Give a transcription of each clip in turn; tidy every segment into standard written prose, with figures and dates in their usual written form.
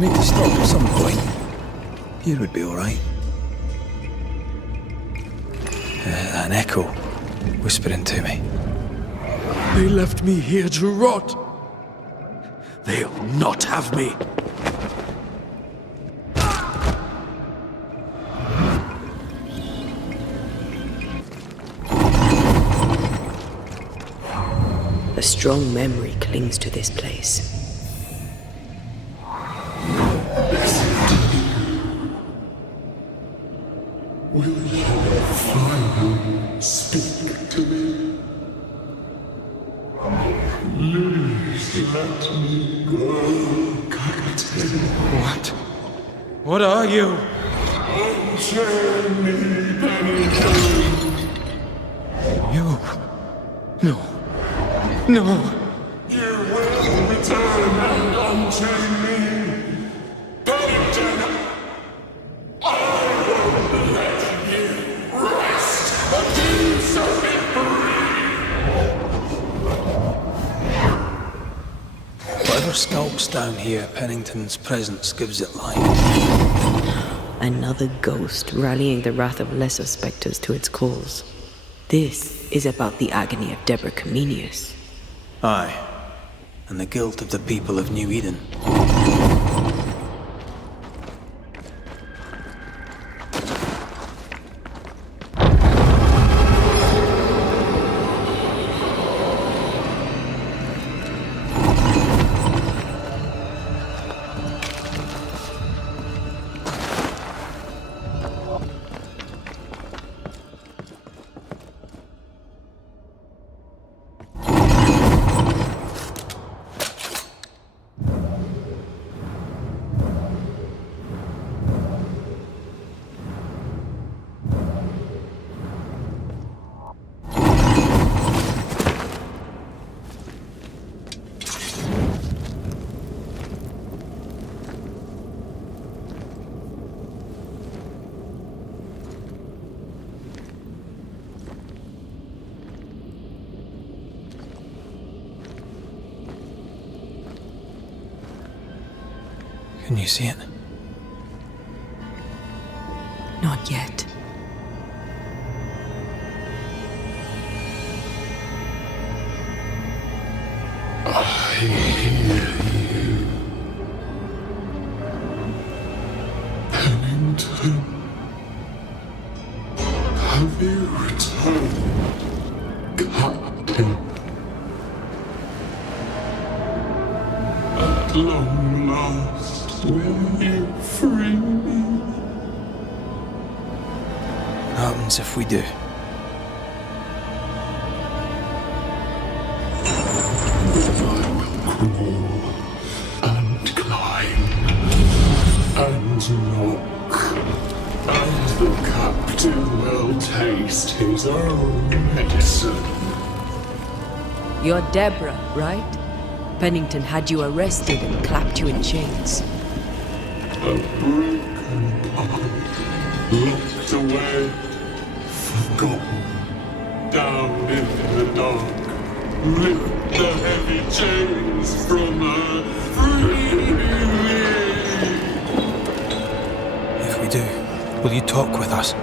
We need to stop at some point. Here would be alright. An echo whispering to me. They left me here to rot. They'll not have me. A strong memory clings to this place. Will you finally speak to me? Please let me go, Captain. What? What are you? Unchain me, Banishers. You? No. No. You will return and unchain me. Pennington, I will let you rest until you set me free. Whatever skulks down here, Pennington's presence gives it life. Another ghost rallying the wrath of lesser spectres to its cause. This is about the agony of Deborah Comenius. Aye, and the guilt of the people of New Eden. Can you see it? Not yet. I hear you. Pennington. Have you returned, Captain? At long last, will you free me? What happens if we do? Crawl and climb and knock, and the captain will taste his own medicine. You're Deborah, right? Pennington had you arrested and clapped you in chains. A broken part, locked away, forgotten, down in the dark. Lift the heavy chains from her, free me. If we do, will you talk with us?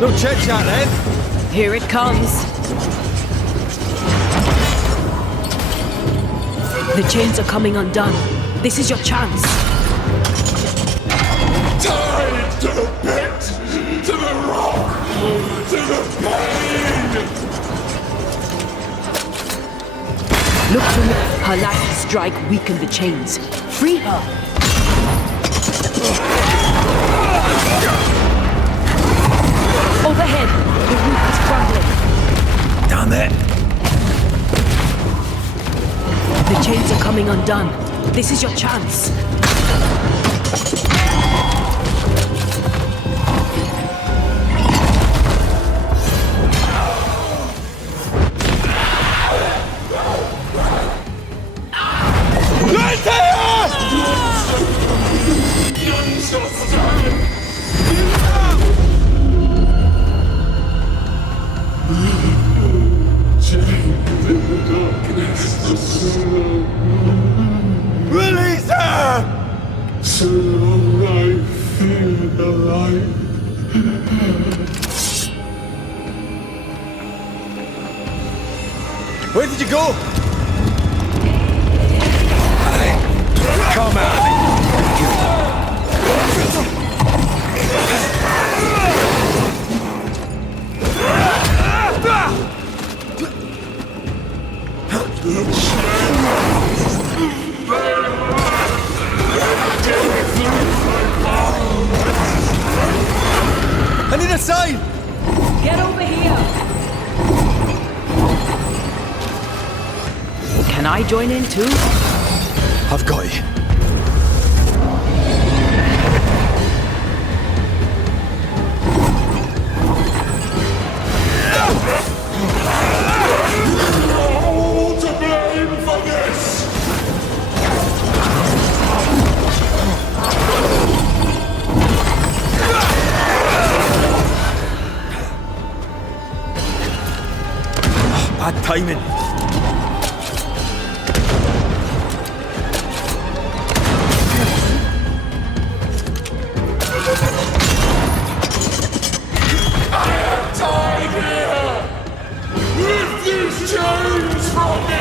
No chit-chat then. Here it comes. The chains are coming undone. This is your chance. Tied to the pit, to the rock, to the pain. Look to me. Her last strike weakened the chains. Free her. Overhead, the roof is crumbling. Down there. The chains are coming undone. This is your chance. None shall stand! Chained in the darkness of sorrow. Release her! So long I fear the light. Where did you go? Come at me! I need a sign! Get over here! Can I join in too? I've got you. All to blame for this! Bad timing. Tied here! Lift these chains from me!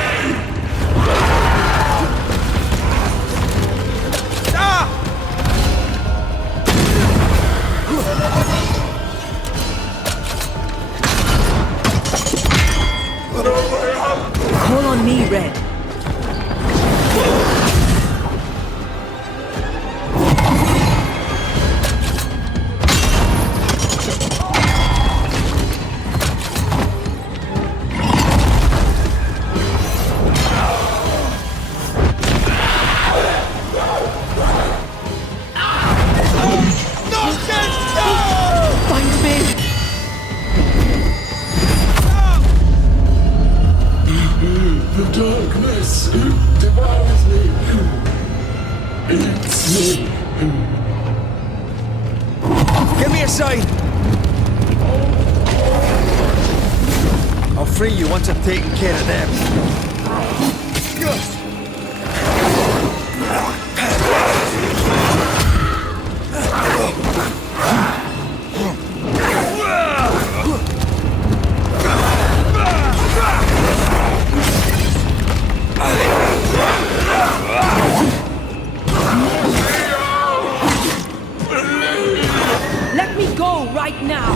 Call on me, Red. Find me! The darkness devours me. It's me. Give me a sign! I'll free you once I've taken care of them. Let me go right now!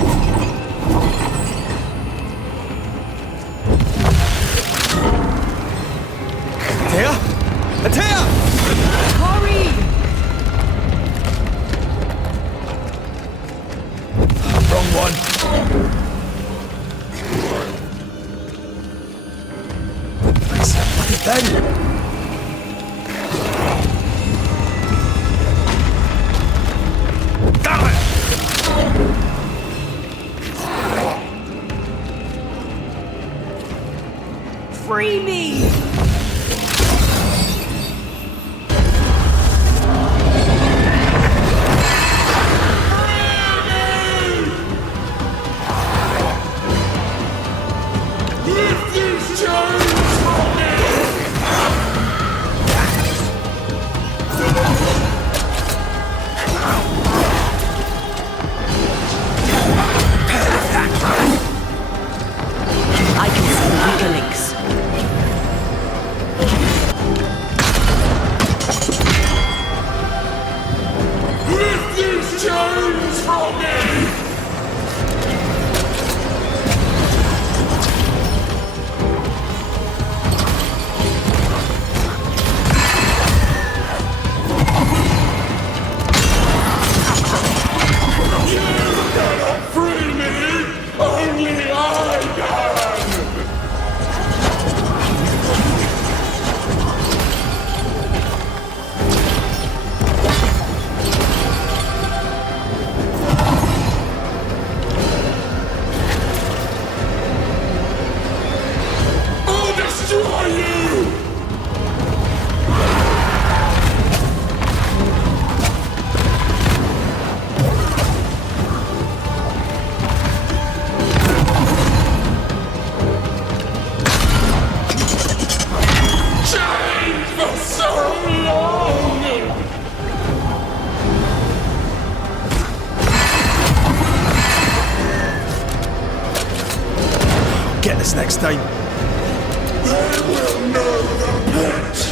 Atea? Atea! Hurry! Wrong one. It's a bloody thing. Damn it! Free me! this next time. They will know the pit!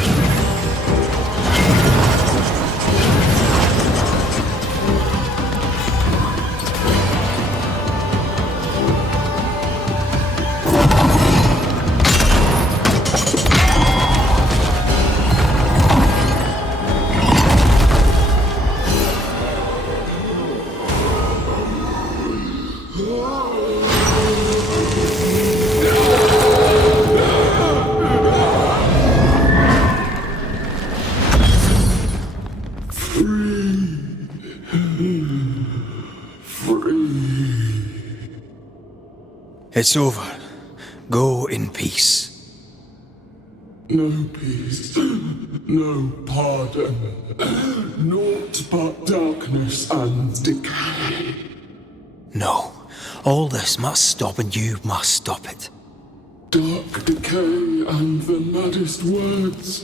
It's over. Go in peace. No peace, no pardon, naught but darkness and decay. No. All this must stop and you must stop it. Dark decay and the maddest words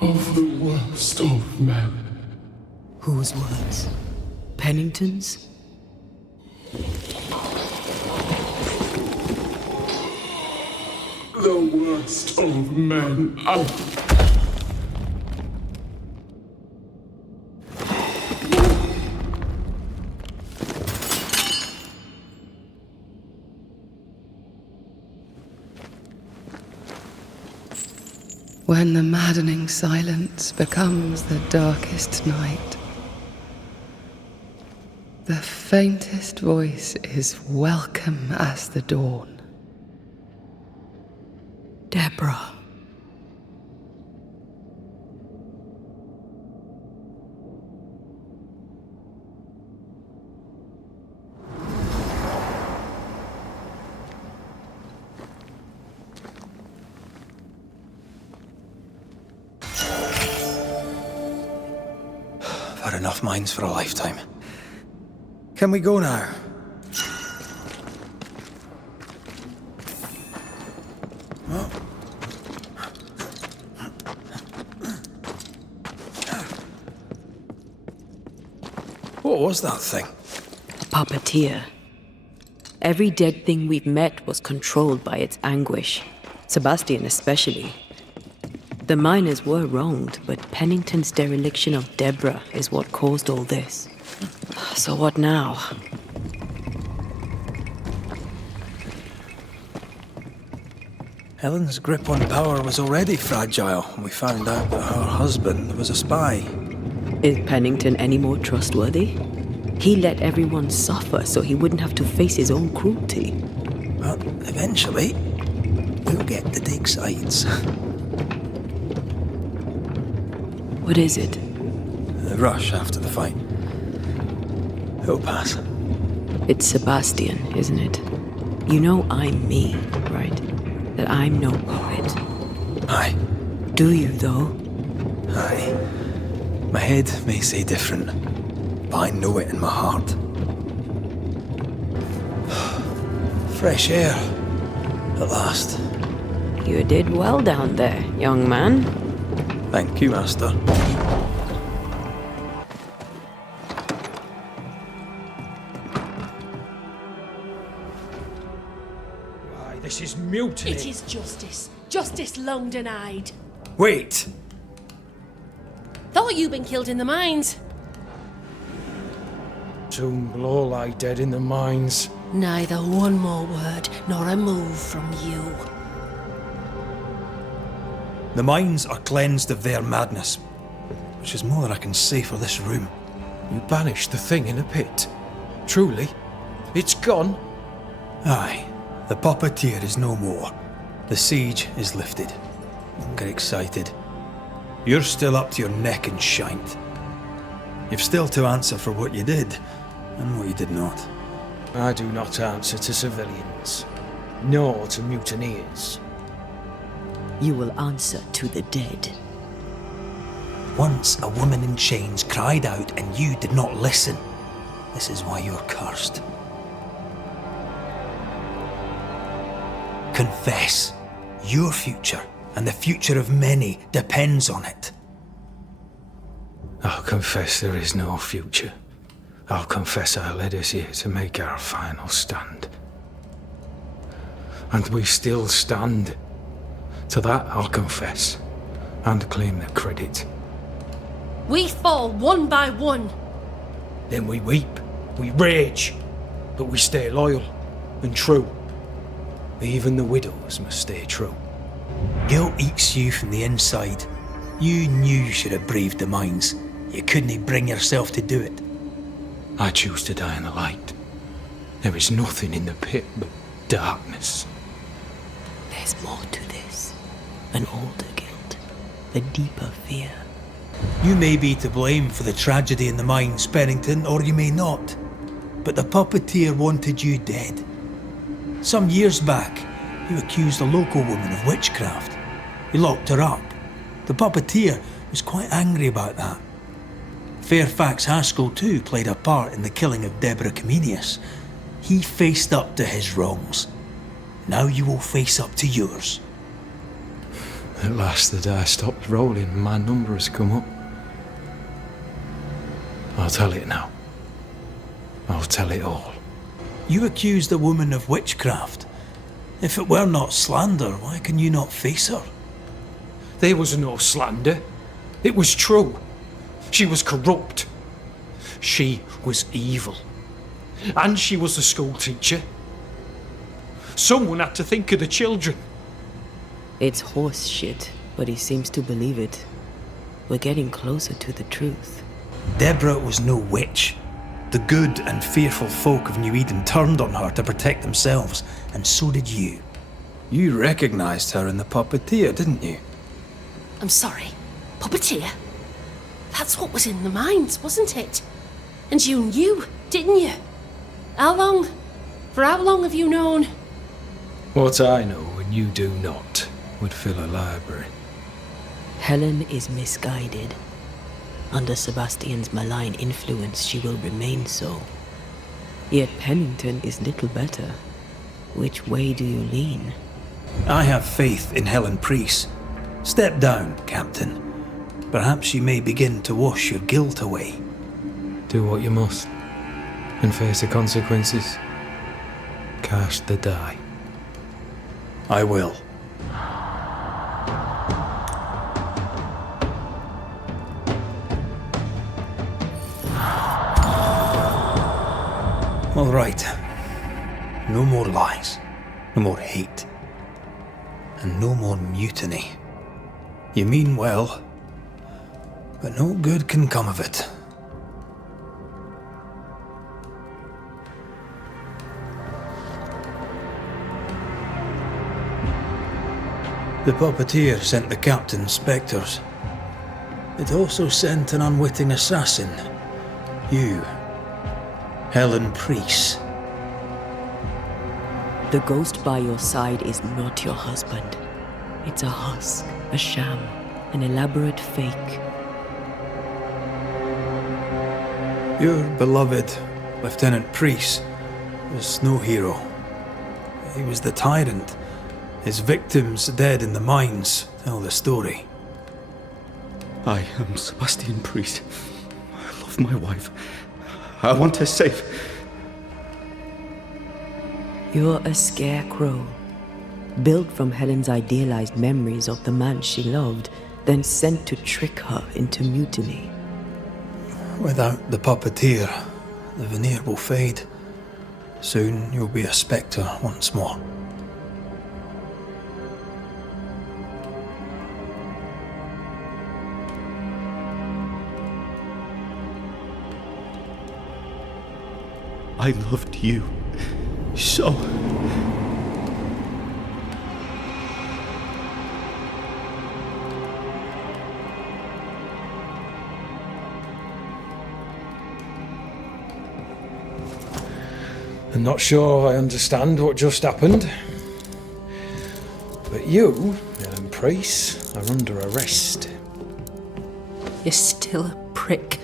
of the worst of men. Whose words? Pennington's? The worst of men. When the maddening silence becomes the darkest night, the faintest voice is welcome as the dawn. Deborah. I've had enough minds for a lifetime. Can we go now? What was that thing? A puppeteer. Every dead thing we've met was controlled by its anguish. Sebastian especially. The miners were wronged, but Pennington's dereliction of Deborah is what caused all this. So what now? Helen's grip on power was already fragile when we found out that her husband was a spy. Is Pennington any more trustworthy? He let everyone suffer so he wouldn't have to face his own cruelty. But eventually, we'll get to take sides. What is it? The rush after the fight. It'll pass. It's Sebastian, isn't it? You know I'm me, right? That I'm no poet. Aye. Do you, though? Aye. My head may say different, but I know it in my heart. Fresh air. At last. You did well down there, young man. Thank you, Master. Why, this is mutiny. It is justice. Justice long denied. Wait! Thought you'd been killed in the mines. Soon will all lie dead in the mines. Neither one more word nor a move from you. The minds are cleansed of their madness, which is more than I can say for this room. You banished the thing in a pit. Truly? It's gone? Aye. The puppeteer is no more. The siege is lifted. Don't get excited. You're still up to your neck in shite. You've still to answer for what you did, and what you did not. I do not answer to civilians, nor to mutineers. You will answer to the dead. Once a woman in chains cried out and you did not listen. This is why you're cursed. Confess. Your future and the future of many depends on it. I'll confess there is no future. I'll confess I led us here to make our final stand. And we still stand. To that I'll confess, and claim the credit. We fall one by one. Then we weep, we rage, but we stay loyal and true. Even the widows must stay true. Guilt eats you from the inside. You knew you should have braved the mines. You couldn't bring yourself to do it. I choose to die in the light. There is nothing in the pit but darkness. There's more to this. An older guilt. A deeper fear. You may be to blame for the tragedy in the mines, Pennington, or you may not. But the puppeteer wanted you dead. Some years back, you accused a local woman of witchcraft. You locked her up. The puppeteer was quite angry about that. Fairfax Haskell too played a part in the killing of Deborah Comenius. He faced up to his wrongs. Now you will face up to yours. At last the die stopped rolling and my number has come up. I'll tell it now. I'll tell it all. You accused a woman of witchcraft. If it were not slander, why can you not face her? There was no slander. It was true. She was corrupt. She was evil. And she was a school teacher. Someone had to think of the children. It's horse shit, but he seems to believe it. We're getting closer to the truth. Deborah was no witch. The good and fearful folk of New Eden turned on her to protect themselves, and so did you. You recognized her in the puppeteer, didn't you? I'm sorry. Puppeteer? That's what was in the mines, wasn't it? And you knew, didn't you? How long? For how long have you known? What I know and you do not would fill a library. Helen is misguided. Under Sebastian's malign influence, she will remain so. Yet Pennington is little better. Which way do you lean? I have faith in Helen Priest. Step down, Captain. Perhaps you may begin to wash your guilt away. Do what you must, and face the consequences. Cast the die. I will. All right. No more lies. No more hate. And no more mutiny. You mean well, but no good can come of it. The puppeteer sent the captain spectres. It also sent an unwitting assassin. You. Helen Priest. The ghost by your side is not your husband. It's a husk, a sham, an elaborate fake. Your beloved Lieutenant Priest was no hero. He was the tyrant. His victims dead in the mines tell the story. I am Sebastian Priest. I love my wife. I want her safe. You're a scarecrow, built from Helen's idealized memories of the man she loved, then sent to trick her into mutiny. Without the puppeteer, the veneer will fade. Soon you'll be a spectre once more. I loved you so. I'm not sure I understand what just happened. But you, Helen Priest, are under arrest. You're still a prick.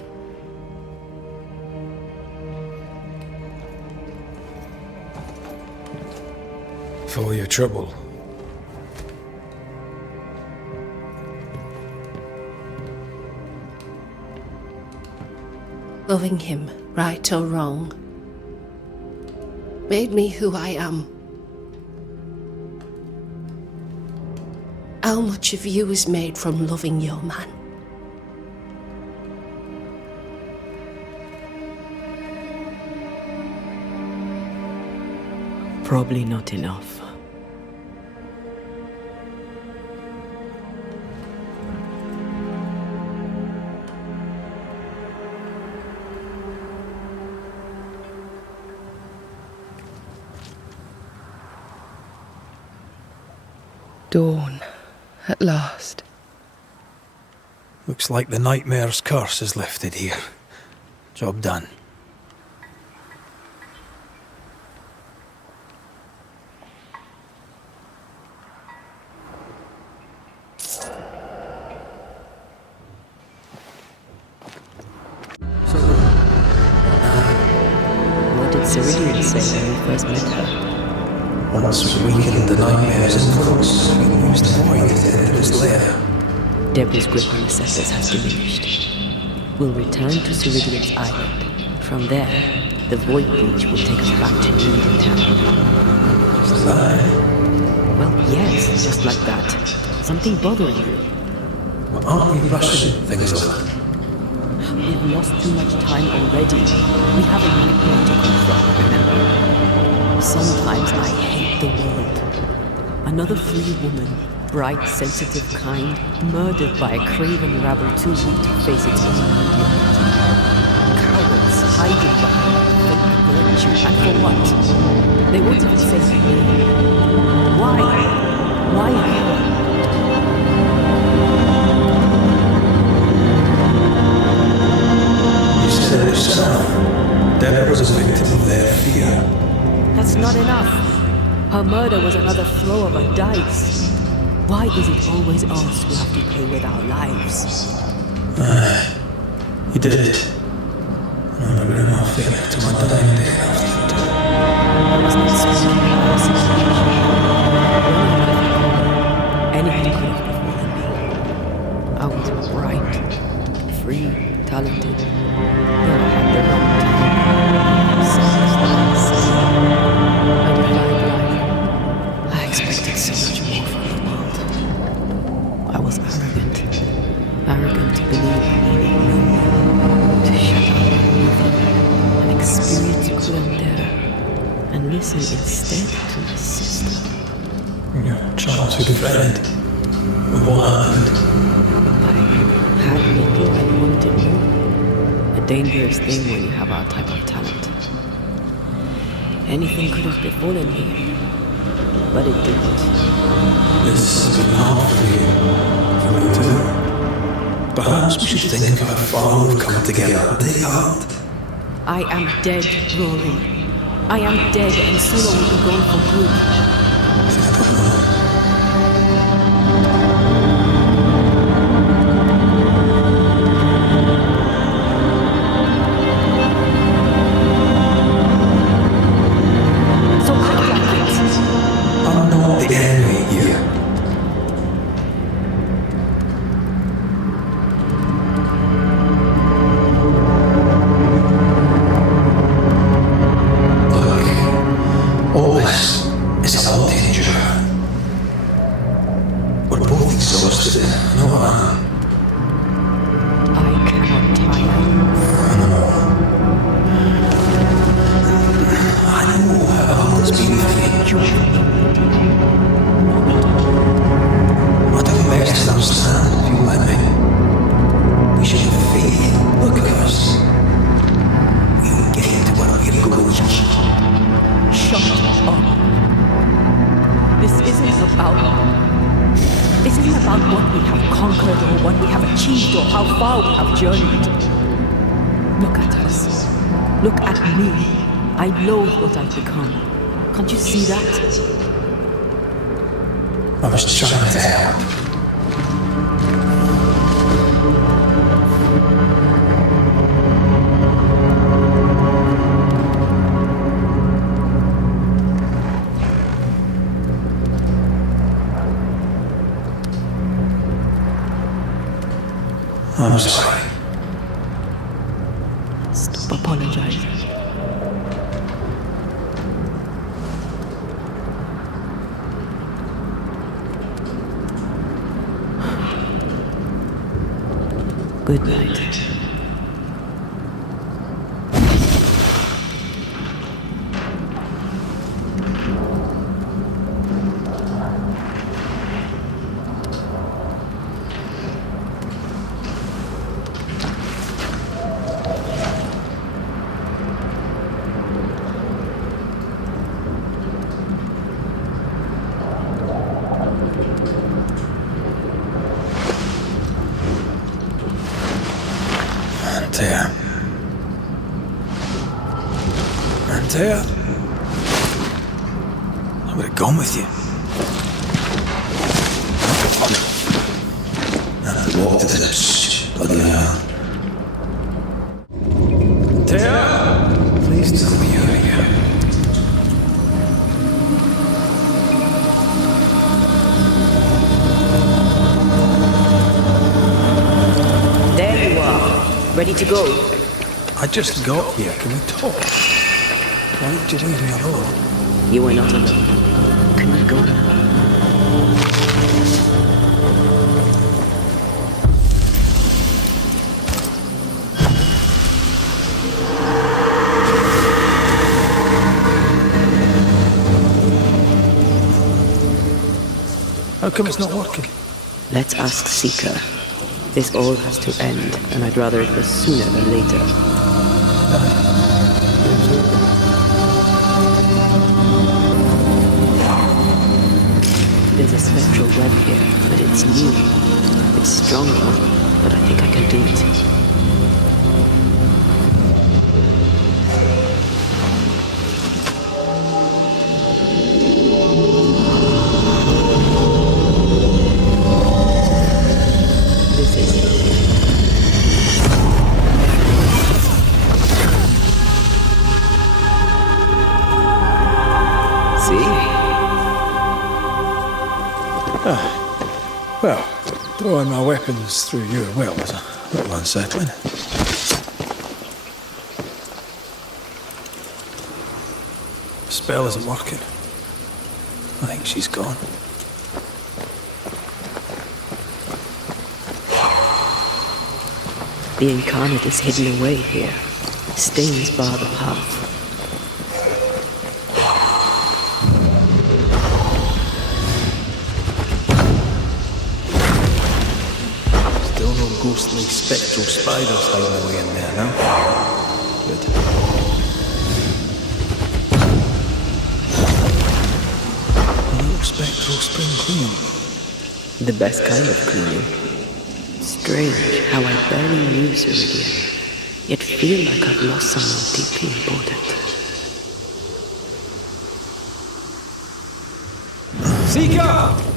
For your trouble. Loving him, right or wrong, made me who I am. How much of you is made from loving your man? Probably not enough. Dawn, at last. Looks like the nightmare's curse is lifted here. Job done. What did Ceridian say when we first met her? Once we weakened the nightmare's influence, we used the void to enter his lair. Deborah's grip on the scepters has diminished. We'll return to Ceridian's island. From there, the void breach will take us back to Union Town. Well, yes, just like that. Something bothering you. Aren't we rushing things over? We've lost too much time already. We have a nightmare to confront, remember? Sometimes I hate the world. Another free woman, bright, sensitive, kind, murdered by a craven rabble too weak to face its own mediocrity. Cowards hiding behind fake virtue, and for what? They won't even say her name. Why? Why her? You said it yourself. Deborah was a victim of their fear. That's not enough. Her murder was another throw of a dice. Why is it always us who have to pay with our lives? You did it. I'm a grim off to my dying day after. I was not speaking of our situation. Anything could have befallen me. I was bright, free, talented. But I had the wrong time. I defied life. I expected so much more from the world. I was arrogant. Arrogant to believe I needed no one. To shut up and experience couldn't dare. And listen instead to my sister. Your childhood friend. What happened? I had little and wanted more. A dangerous thing when you have our type of talent. Anything could have befallen me, but it didn't. This has been hard for you. For me too. Perhaps we should think of how far we've come together. They aren't. I am dead, Rory. I am dead, and soon I will be gone for good. I'm not the enemy here. Look, all this is a lot danger. We're both exhausted. No, I cannot tire. I know how hard it's been for you. I'll do my best to understand if you let me. We should have faith. Look at us. We'll get to where we're going. Shut up. This isn't about what we have conquered or what we have achieved or how far we have journeyed. Look at us. Look at me. I know what I've become. Can't you see that? I was trying to help. I'm sorry. Stop apologizing. Good night. Antea. I would have gone with you. And I'd walk to this. Bloody hell. Antea! Please tell me you're here. There you are. Ready to go? I just got here. Can we talk? Why did you leave me alone? You are not alone. Can we go now? How come it's not working? Let's ask Seeker. This all has to end, and I'd rather it was sooner than later. There's a spectral web here, but it's new. It's strong, but I think I can do it. This is it. See? Well, throwing my weapons through your well is a little unsettling. The spell isn't working. I think she's gone. The incarnate is hidden away here. Stains bar the path. Ghostly spectral spiders hiding away in there now. Good. A little spectral spring clean. The best kind of cleaning. Strange how I barely use Iridian, yet feel like I've lost someone deeply important. Seeker!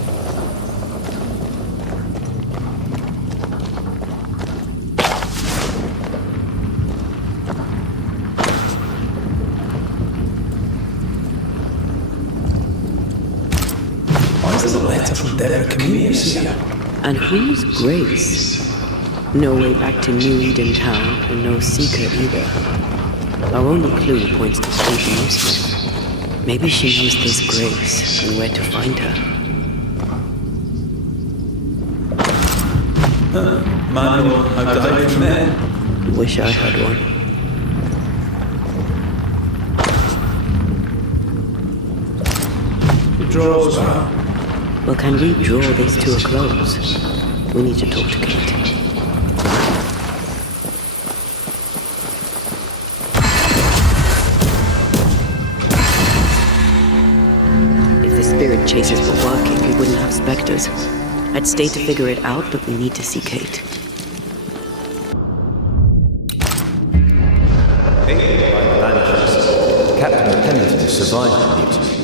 There's a letter from Deborah Communius here. And who's Grace? No way back to New Eden Town, and no Seeker either. Our only clue points to Stephen Newsmith. Maybe she knows this Grace and where to find her. Manual, how to hide from men. Wish I had one. The drawers are. Well, can we draw these to a close? We need to talk to Kate. If the spirit chases were working, we wouldn't have specters. I'd stay to figure it out, but we need to see Kate. Aided by the Banishers, Captain Pennington survived the mutiny.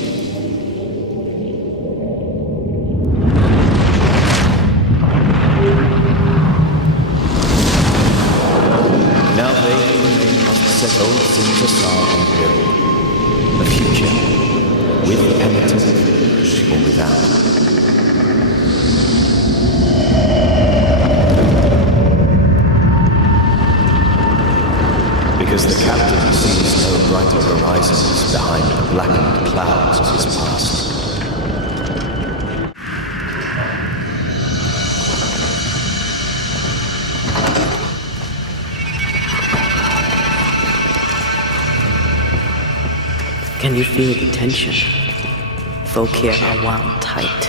Now they must set old sins aside and build a future with Pennington or without. Because the captain sees no brighter horizons behind the blackened clouds of his past. Can you feel the tension? Folk here are wound tight.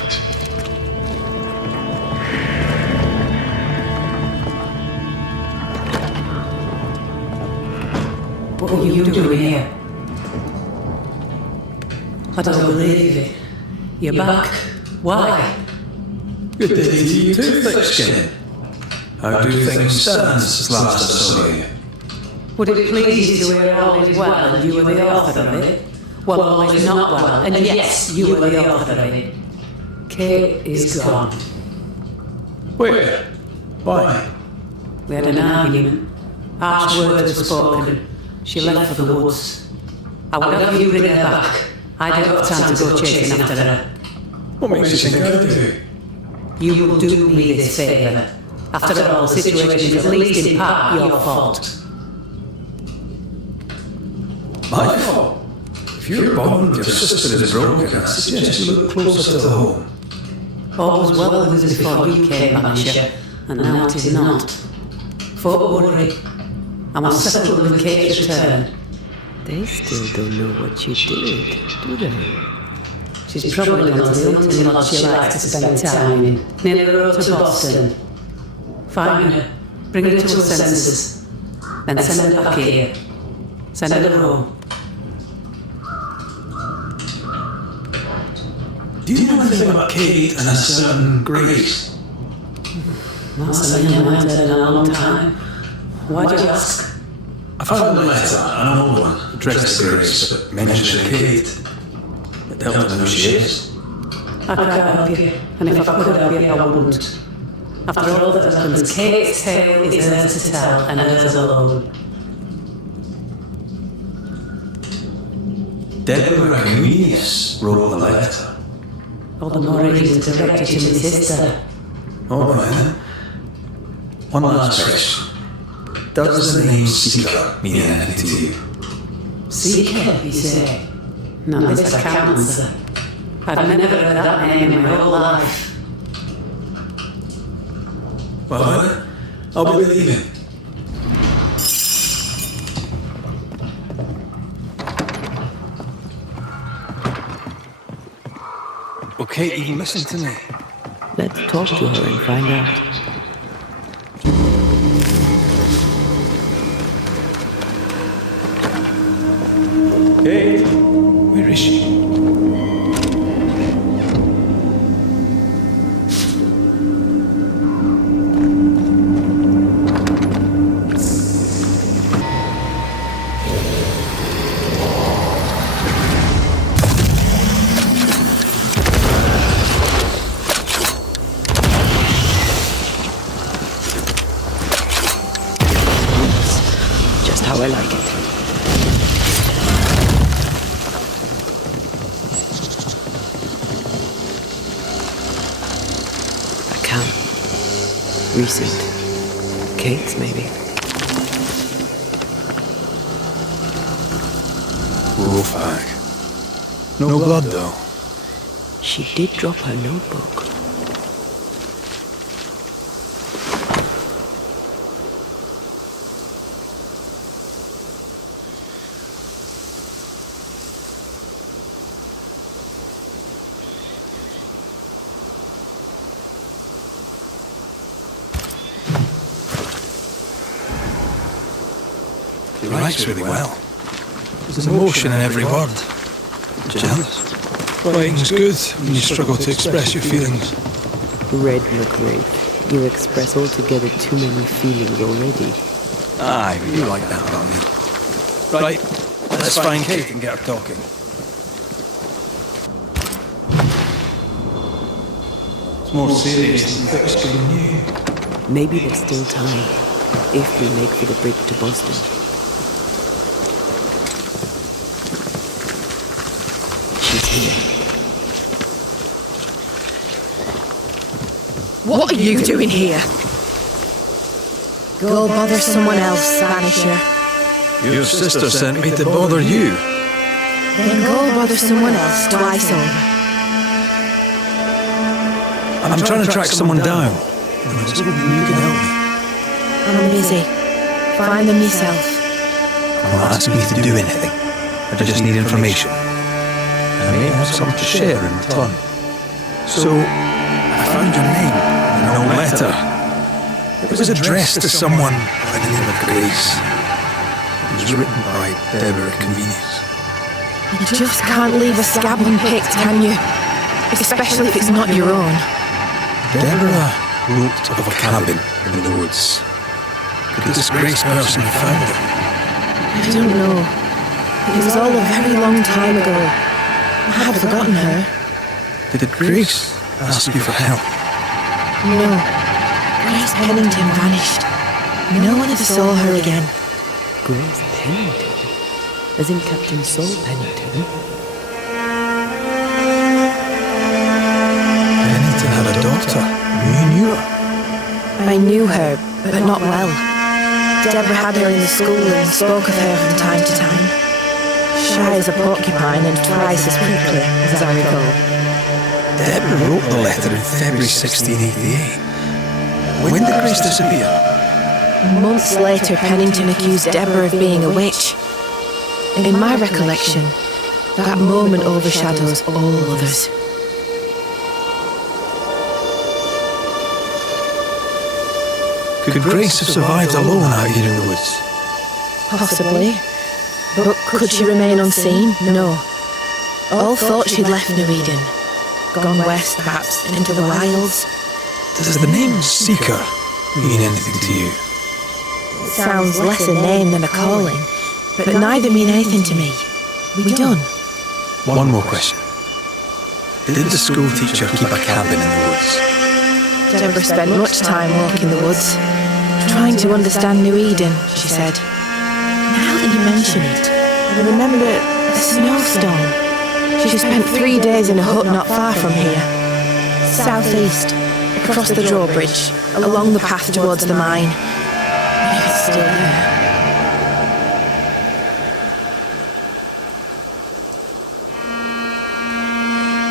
What are you doing here? I don't believe it. You're back. Why? Good day to you too, thick-skin. How do things stand since last I saw you? Would it please you to hear all is well and you were the author of it? Well, all is not well, and yes, you were the author of it. Kate is gone. Where? Why? We had an argument. Harsh words were spoken. She left for the woods. I would have you bring her back. I don't have time to go chasing after her. What makes you think I do? You will do me this favour. After all, the situation is at least in part your fault. My fault? If your bond with your sister is broken, I suggest you look closer to home. All was well with us before you came, Banisher, and now it is not. Folk worry. I must settle with Kate's return. They still don't know what you did, do they? She's probably gone to the hunting lodge she likes to spend time in, near the road to Boston. Find her, bring her to her senses, then send her back here. Send her home. Do you know anything about Kate and a certain Grace? Not something I haven't heard in a long time. Why do you ask? I found a letter, an old one, addressed to Grace, but mentioned Kate. It tells me who she is. I can't help you, and if I could help you, I wouldn't. After all that happens, Kate's tale is hers to tell, and hers alone. Deborah Comenius wrote the letter. All the more reason to direct you to my sister. All right then. One last question. Does the name Seeker mean anything to you? Seeker, you say? No, this I can't answer. I've never heard that name in my whole life. Well, I'll be leaving. Okay, even listen to me. Let's talk to her and find out. Kate, where is she? Just how I like it. Recent. Kate's, maybe. Wolfpack. No blood, though. She did drop her notebook. He writes really well. There's emotion in every word. Jealous. Writing's good when you struggle to express your feelings. Red McRae, you express altogether too many feelings already. Aye, but you like that about me. Right, let's find Kate and get her talking. It's more serious than thick-skinned knew. Maybe there's still time, if we make for the bridge to Boston. She's here. What are you doing here? Go bother someone else, Banisher. Your sister sent me to bother you. Then go bother someone else twice over. I'm trying to track someone down. I was hoping you can help me. I'm busy. Find them yourself. I'm not asking you to do anything. I just need information. I may have some to share in return. So, I found your name in an old letter. It was addressed to someone by the name of Grace. It was written by Deborah Convenience. You just can't leave a scab unpicked, can you? Especially if it's not your own. Deborah wrote of a cabin in the woods. Could this Grace person have found it? I don't know. It was all a very long time ago. I had forgotten her. Did Grace ask you for help? No. Grace Pennington vanished. No one ever saw her again. Grace Pennington? As in Captain Saul Pennington? Pennington had a daughter. You knew her. I knew her, but not well. Deborah had her in the school and spoke of her from time to time. Shy as a porcupine and twice as quickly, as I recall. Deborah wrote the letter in February 1688. When did Grace disappear? Months later, Pennington accused Deborah of being a witch. In my recollection, that moment overshadows all others. Could Grace have survived alone out here in the woods? Possibly. But could she remain unseen? No. All thought she'd left New Eden. Gone west, perhaps, into the wilds. Does the name Seeker mean anything to you? It sounds less a name than a calling, but neither mean anything to me. We done. One more question. Did the school teacher keep a cabin in the woods? Deborah spent much time walking the woods, trying to understand New Eden, she said. Now that you mention it, I remember a snowstorm. She spent 3 days in a hut not far from here. Southeast, across the drawbridge, along the path towards the mine. Maybe it's still there.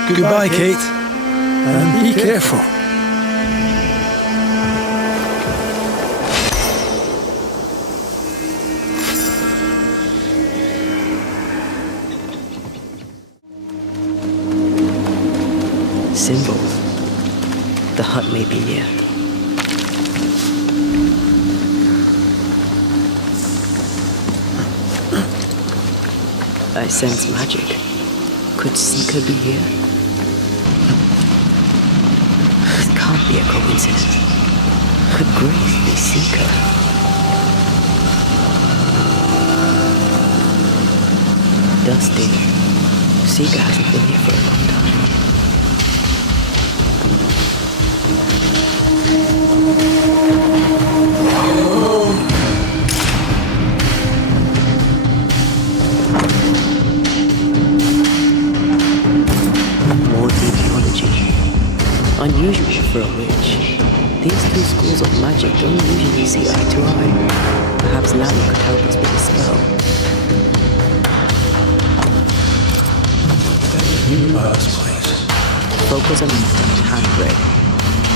Goodbye, Kate. And be careful. Symbols. The hut may be near. I sense magic. Could Seeker be here? This can't be a coincidence. Could Grace be Seeker? Dusty. Seeker hasn't been here for a long time. More etiology. Unusual for a witch. These two schools of magic don't usually see eye to eye. Perhaps Lama could help us with a spell. You about this place. Focus on handbrake.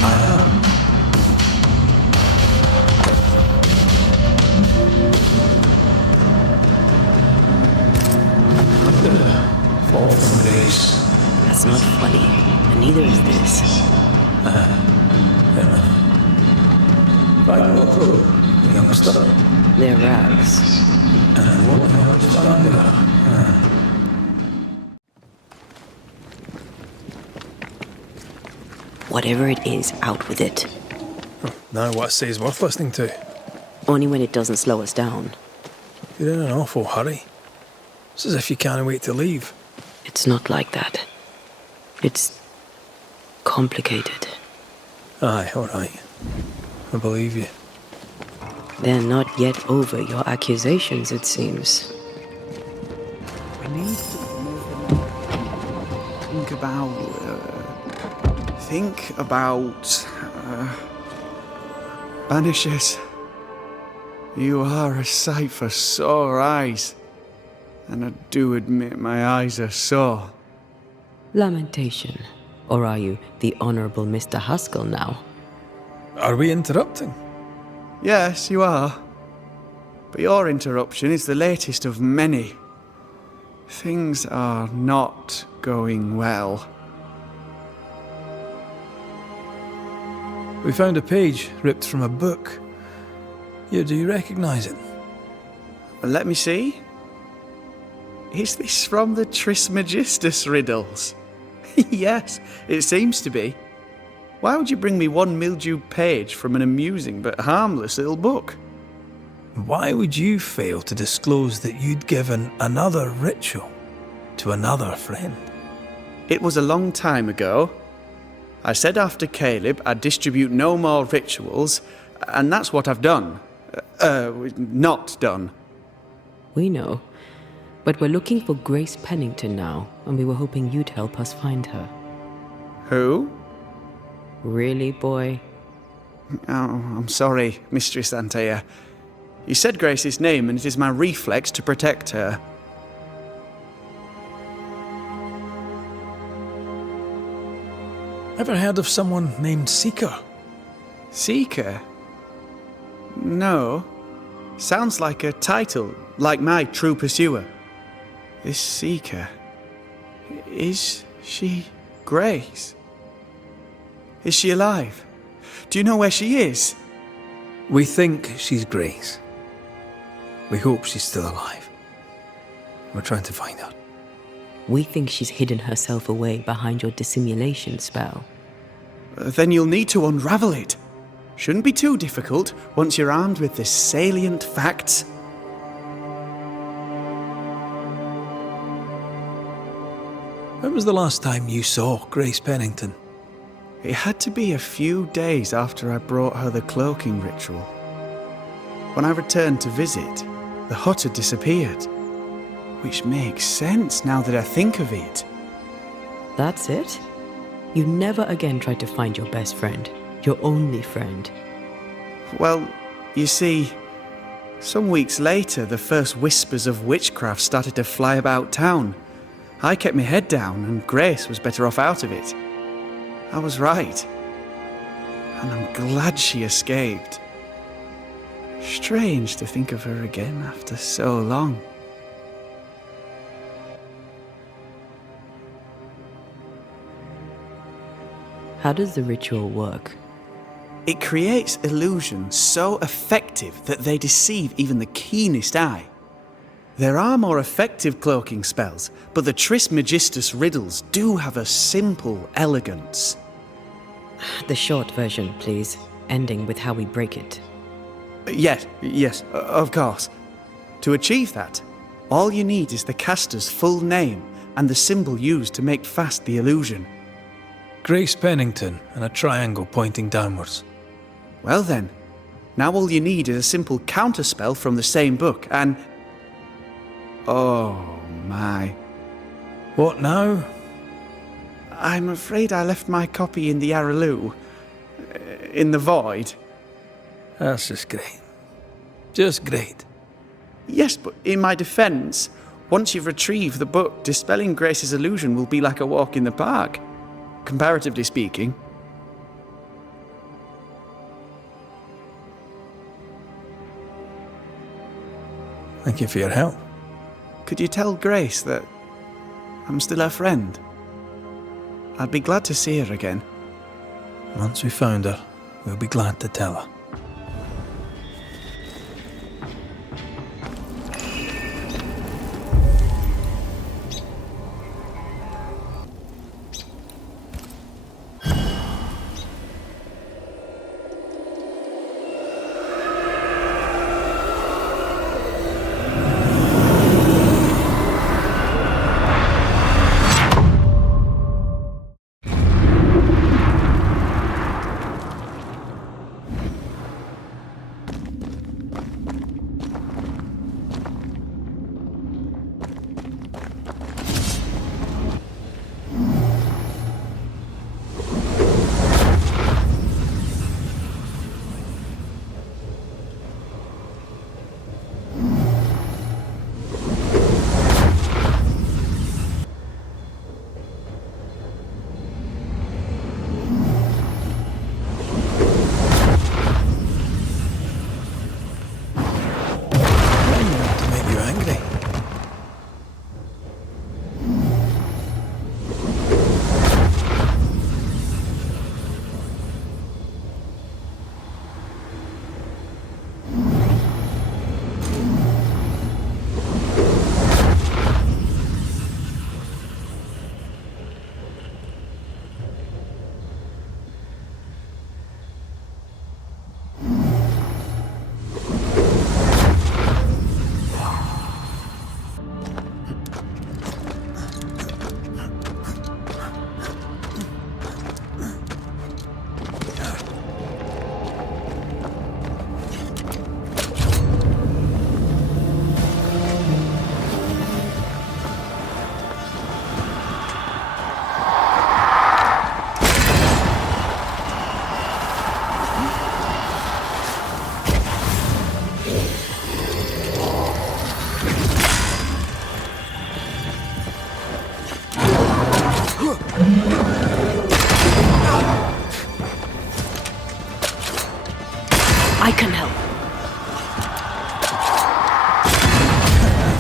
I am. Fall from grace. That's not funny, and neither is this. Find what road, youngster. They're rags. And what hell is found there? Whatever it is, out with it. Now what I say is worth listening to. Only when it doesn't slow us down. You're in an awful hurry. It's as if you can't wait to leave. It's not like that. It's complicated. Aye, alright. I believe you. They're not yet over your accusations, it seems. We need to think about Banishers. You are a sight for sore eyes, and I do admit my eyes are sore. Lamentation. Or are you the Honourable Mr. Haskell now? Are we interrupting? Yes, you are. But your interruption is the latest of many. Things are not going well. We found a page ripped from a book. Here, do you recognize it? Let me see. Is this from the Trismegistus riddles? Yes, it seems to be. Why would you bring me one mildewed page from an amusing but harmless little book? Why would you fail to disclose that you'd given another ritual to another friend? It was a long time ago. I said after Caleb I'd distribute no more rituals, and that's what I've done. Not done. We know. But we're looking for Grace Pennington now, and we were hoping you'd help us find her. Who? Really, boy? Oh, I'm sorry, Mistress Antea. You said Grace's name, and it is my reflex to protect her. Ever heard of someone named Seeker? Seeker? No. Sounds like a title, like my True Pursuer. This Seeker... Is she Grace? Is she alive? Do you know where she is? We think she's Grace. We hope she's still alive. We're trying to find her. We think she's hidden herself away behind your dissimulation spell. Then you'll need to unravel it. Shouldn't be too difficult once you're armed with the salient facts. When was the last time you saw Grace Pennington? It had to be a few days after I brought her the cloaking ritual. When I returned to visit, the hut had disappeared. Which makes sense now that I think of it. That's it? You never again tried to find your best friend, your only friend. Well, you see, some weeks later the first whispers of witchcraft started to fly about town. I kept my head down and Grace was better off out of it. I was right. And I'm glad she escaped. Strange to think of her again after so long. How does the ritual work? It creates illusions so effective that they deceive even the keenest eye. There are more effective cloaking spells, but the Trismegistus riddles do have a simple elegance. The short version, please, ending with how we break it. Yes, of course. To achieve that, all you need is the caster's full name and the symbol used to make fast the illusion. Grace Pennington and a triangle pointing downwards. Well then, now all you need is a simple counterspell from the same book and... Oh my. What now? I'm afraid I left my copy in the Araloo. In the void. That's just great. Just great. Yes, but in my defense, once you've retrieved the book, dispelling Grace's illusion will be like a walk in the park. Comparatively speaking. Thank you for your help. Could you tell Grace that I'm still her friend? I'd be glad to see her again. Once we found her, we'll be glad to tell her.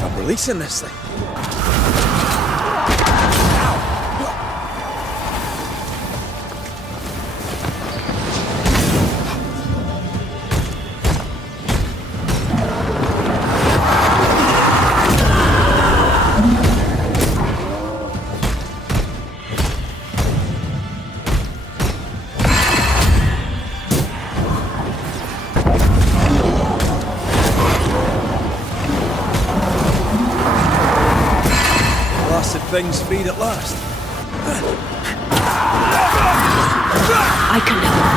I'm releasing this thing. Things freed at last. I can help.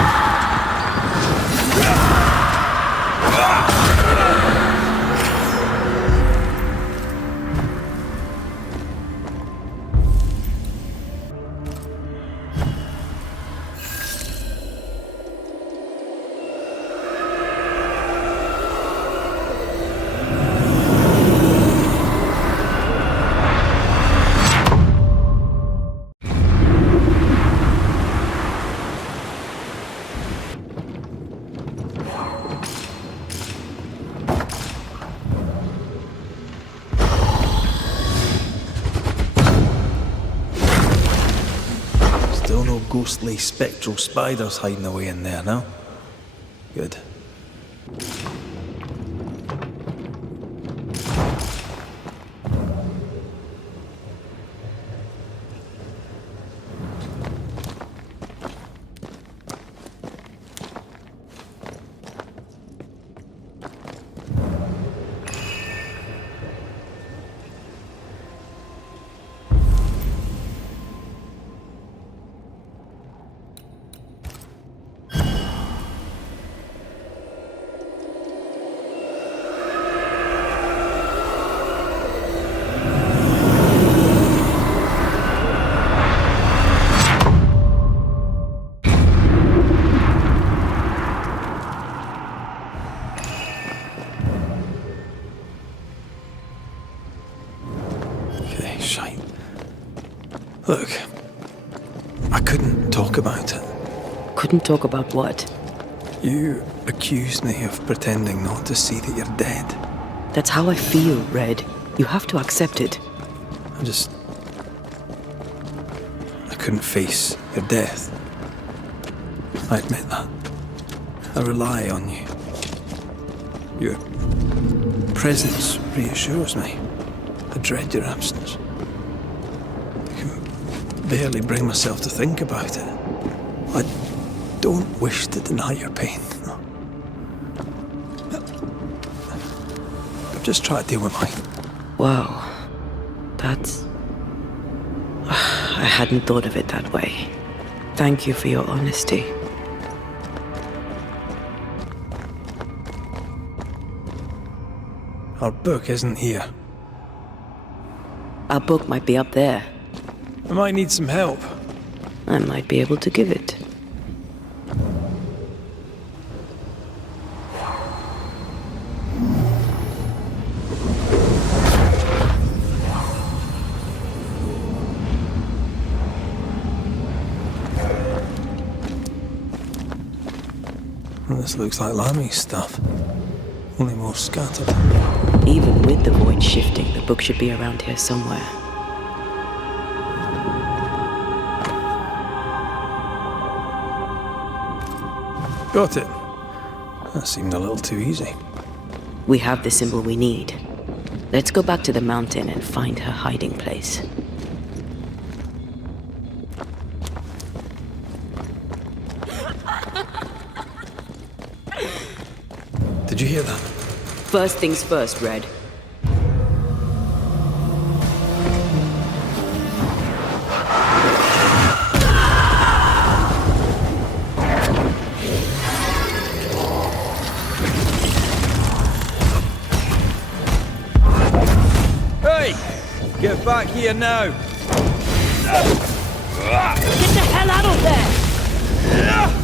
Still no ghostly, spectral spiders hiding away in there, no? Good. Shite. Look, I couldn't talk about it. Couldn't talk about what? You accused me of pretending not to see that you're dead. That's how I feel, Red. You have to accept it. I couldn't face your death. I admit that. I rely on you. Your presence reassures me. I dread your absence. I can barely bring myself to think about it. I don't wish to deny your pain. No. I've just tried to deal with mine. Wow. That's... I hadn't thought of it that way. Thank you for your honesty. Our book isn't here. Our book might be up there. I might need some help. I might be able to give it. Well, this looks like Lami's stuff. Only more scattered. Even with the void shifting, the book should be around here somewhere. Got it. That seemed a little too easy. We have the symbol we need. Let's go back to the mountain and find her hiding place. Did you hear that? First things first, Red. Hey! Get back here now! Get the hell out of there!